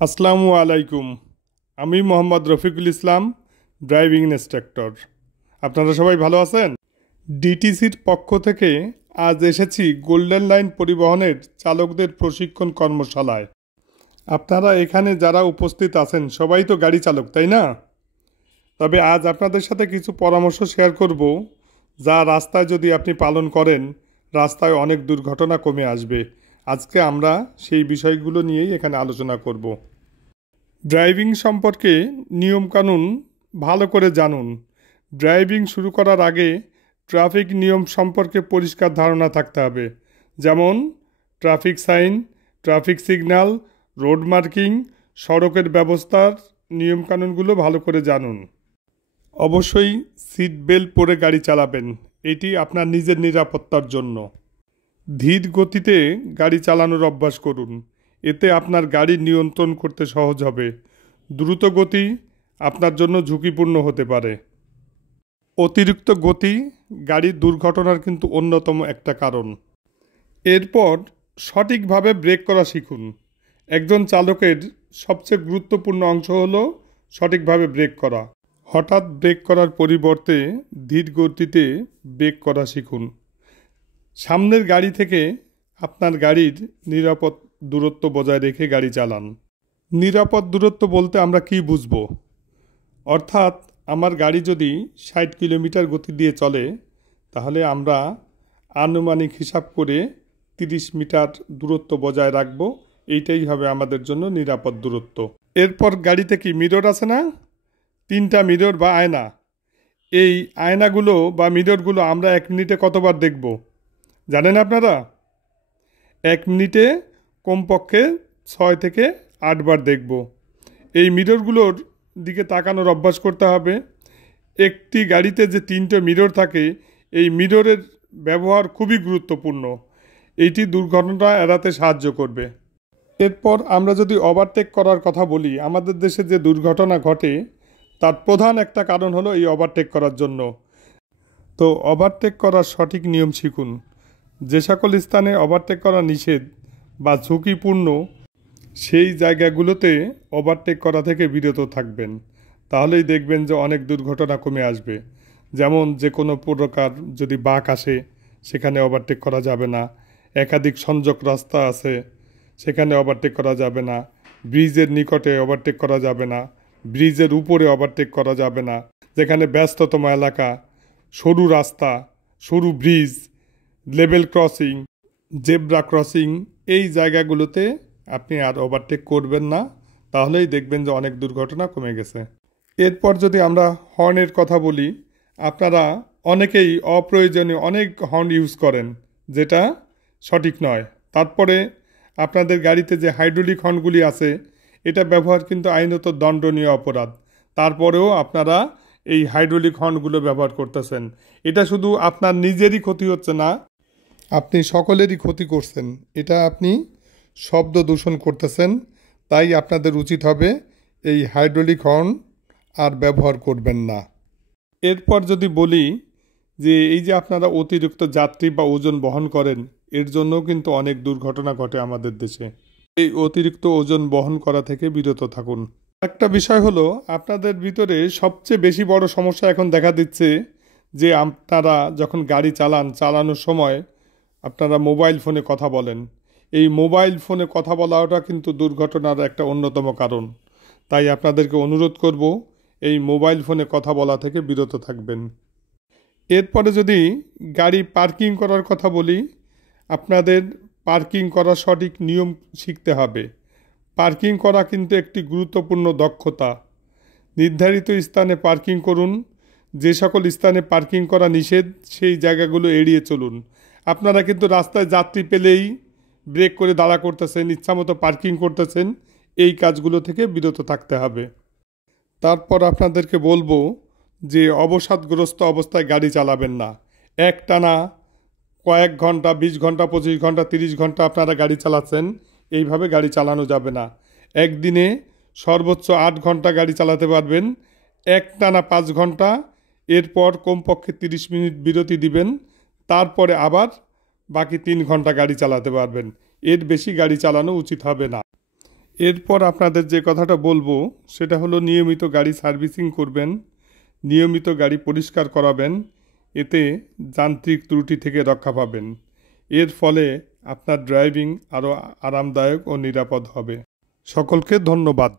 আসসালামু আলাইকুম। আমি মোহাম্মদ রফিকুল ইসলাম, ড্রাইভিং ইন্সট্রাক্টর। আপনারা সবাই ভালো আছেন? ডিটিসির পক্ষ থেকে আজ এসেছি গোল্ডেন লাইন পরিবহনের চালকদের প্রশিক্ষণ কর্মশালায়। আপনারা এখানে যারা উপস্থিত আছেন সবাই তো গাড়ি চালক, তাই না? তবে আজ আপনাদের সাথে কিছু পরামর্শ শেয়ার করব, যা রাস্তায় যদি আপনি পালন করেন রাস্তায় অনেক দুর্ঘটনা কমে আসবে। আজকে আমরা সেই বিষয়গুলো নিয়েই এখানে আলোচনা করব। ড্রাইভিং সম্পর্কে নিয়মকানুন ভালো করে জানুন। ড্রাইভিং শুরু করার আগে ট্রাফিক নিয়ম সম্পর্কে পরিষ্কার ধারণা থাকতে হবে, যেমন traffic sign, traffic signal, road marking, সড়কের ব্যবস্থার নিয়মকানুনগুলো ভালো করে জানুন। অবশ্যই সিট বেল্ট পরে গাড়ি চালাবেন, এটি আপনার নিজের নিরাপত্তার জন্য। ধীর গতিতে গাড়ি চালানোর অভ্যাস করুন, এতে আপনার গাড়ি নিয়ন্ত্রণ করতে সহজ হবে। দ্রুত গতি আপনার জন্য ঝুঁকিপূর্ণ হতে পারে। অতিরিক্ত গতি গাড়ির দুর্ঘটনার কিন্তু অন্যতম একটা কারণ। এরপর সঠিকভাবে ব্রেক করা শিখুন। একজন চালকের সবচেয়ে গুরুত্বপূর্ণ অংশ হলো সঠিকভাবে ব্রেক করা। হঠাৎ ব্রেক করার পরিবর্তে ধীর গতিতে ব্রেক করা শিখুন। সামনের গাড়ি থেকে আপনার গাড়ির নিরাপদ দূরত্ব বজায় রেখে গাড়ি চালান। নিরাপদ দূরত্ব বলতে আমরা কি বুঝব? অর্থাৎ আমার গাড়ি যদি 60 কিলোমিটার গতি দিয়ে চলে, তাহলে আমরা আনুমানিক হিসাব করে 30 মিটার দূরত্ব বজায় রাখব। এইটাই হবে আমাদের জন্য নিরাপদ দূরত্ব। এরপর গাড়িতে কি মিরর আছে না? 3টা মিরর বা আয়না। এই আয়নাগুলো বা মিররগুলো আমরা 1 মিনিটে কতবার দেখব জানেন আপনারা? 1 মিনিটে কমপক্ষে 6 থেকে 8 বার দেখব। এই মিররগুলোর দিকে তাকানোর অভ্যাস করতে হবে। একটি গাড়িতে যে 3টে মিরর থাকে, এই মিররের ব্যবহার খুবই গুরুত্বপূর্ণ। এইটি দুর্ঘটনা এড়াতে সাহায্য করবে। এরপর আমরা যদি ওভারটেক করার কথা বলি, আমাদের দেশে যে দুর্ঘটনা ঘটে তার প্রধান একটা কারণ হলো এই ওভারটেক করার জন্য। তো ওভারটেক করার সঠিক নিয়ম শিখুন। যে সকল স্থানে ওভারটেক করা নিষেধ বা ঝুঁকিপূর্ণ, সেই জায়গাগুলোতে ওভারটেক করা থেকে বিরত থাকবেন। তাহলেই দেখবেন যে অনেক দুর্ঘটনা কমে আসবে। যেমন যে কোনো প্রকার যদি বাঁক আসে, সেখানে ওভারটেক করা যাবে না। একাধিক সংযোগ রাস্তা আছে, সেখানে ওভারটেক করা যাবে না। ব্রিজের নিকটে ওভারটেক করা যাবে না। ব্রিজের উপরে ওভারটেক করা যাবে না। যেখানে ব্যস্ততম এলাকা, সরু রাস্তা, সরু bridge, level crossing, zebra crossing, এই জায়গাগুলোতে আপনি আর ওভারটেক করবেন না। তাহলেই দেখবেন যে অনেক দুর্ঘটনা কমে গেছে। এরপর যদি আমরা হর্নের কথা বলি, আপনারা অনেকেই অপ্রয়োজনীয় অনেক হর্ন ইউজ করেন, যেটা সঠিক নয়। তারপরে আপনাদের গাড়িতে যে হাইড্রোলিক হর্নগুলি আছে, এটা ব্যবহার কিন্তু আইনত দণ্ডনীয় অপরাধ। তারপরেও আপনারা এই হাইড্রোলিক হর্নগুলো ব্যবহার করতেছেন। এটা শুধু আপনার নিজেরই ক্ষতি হচ্ছে না, আপনি সকলেরই ক্ষতি করছেন। এটা আপনি শব্দ দূষণ করতেছেন। তাই আপনাদের উচিত হবে এই হাইড্রোলিক হর্ন আর ব্যবহার করবেন না। এরপর যদি বলি যে এই যে আপনারা অতিরিক্ত যাত্রী বা ওজন বহন করেন, এর জন্য কিন্তু অনেক দুর্ঘটনা ঘটে আমাদের দেশে। এই অতিরিক্ত ওজন বহন করা থেকে বিরত থাকুন। একটা বিষয় হলো, আপনাদের ভিতরে সবচেয়ে বেশি বড় সমস্যা এখন দেখা দিচ্ছে যে আপনারা যখন গাড়ি চালানোর সময় আপনারা মোবাইল ফোনে কথা বলেন। এই মোবাইল ফোনে কথা বলাটা কিন্তু দুর্ঘটনার একটা অন্যতম কারণ। তাই আপনাদেরকে অনুরোধ করব, এই মোবাইল ফোনে কথা বলা থেকে বিরত থাকবেন। এরপরে যদি গাড়ি পার্কিং করার কথা বলি, আপনাদের পার্কিং করার সঠিক নিয়ম শিখতে হবে। পার্কিং করা কিন্তু একটি গুরুত্বপূর্ণ দক্ষতা। নির্ধারিত স্থানে পার্কিং করুন। যে সকল স্থানে পার্কিং করা নিষেধ, সেই জায়গাগুলো এড়িয়ে চলুন। আপনারা কিন্তু রাস্তায় যাত্রী পেলেই ব্রেক করে দাঁড়া করতেছেন, ইচ্ছামতো পার্কিং করতেছেন। এই কাজগুলো থেকে বিরত থাকতে হবে। তারপর আপনাদেরকে বলবো যে অবসাদগ্রস্ত অবস্থায় গাড়ি চালাবেন না। একটানা কয়েক ঘন্টা, 20 ঘন্টা, 25 ঘন্টা, 30 ঘন্টা আপনারা গাড়ি চালাচ্ছেন, এইভাবে গাড়ি চালানো যাবে না। একদিনে সর্বোচ্চ 8 ঘন্টা গাড়ি চালাতে পারবেন, একটানা 5 ঘন্টা। এরপর কমপক্ষে 30 মিনিট বিরতি দিবেন, তারপরে আবার বাকি 3 ঘন্টা গাড়ি চালাতে পারবেন। এর বেশি গাড়ি চালানো উচিত হবে না। এরপর আপনাদের যে কথাটা বলবো সেটা হলো নিয়মিত গাড়ি সার্ভিসিং করবেন, নিয়মিত গাড়ি পরিষ্কার করাবেন, এতে যান্ত্রিক ত্রুটি থেকে রক্ষা পাবেন। এর ফলে আপনার ড্রাইভিং আরও আরামদায়ক ও নিরাপদ হবে। সকলকে ধন্যবাদ।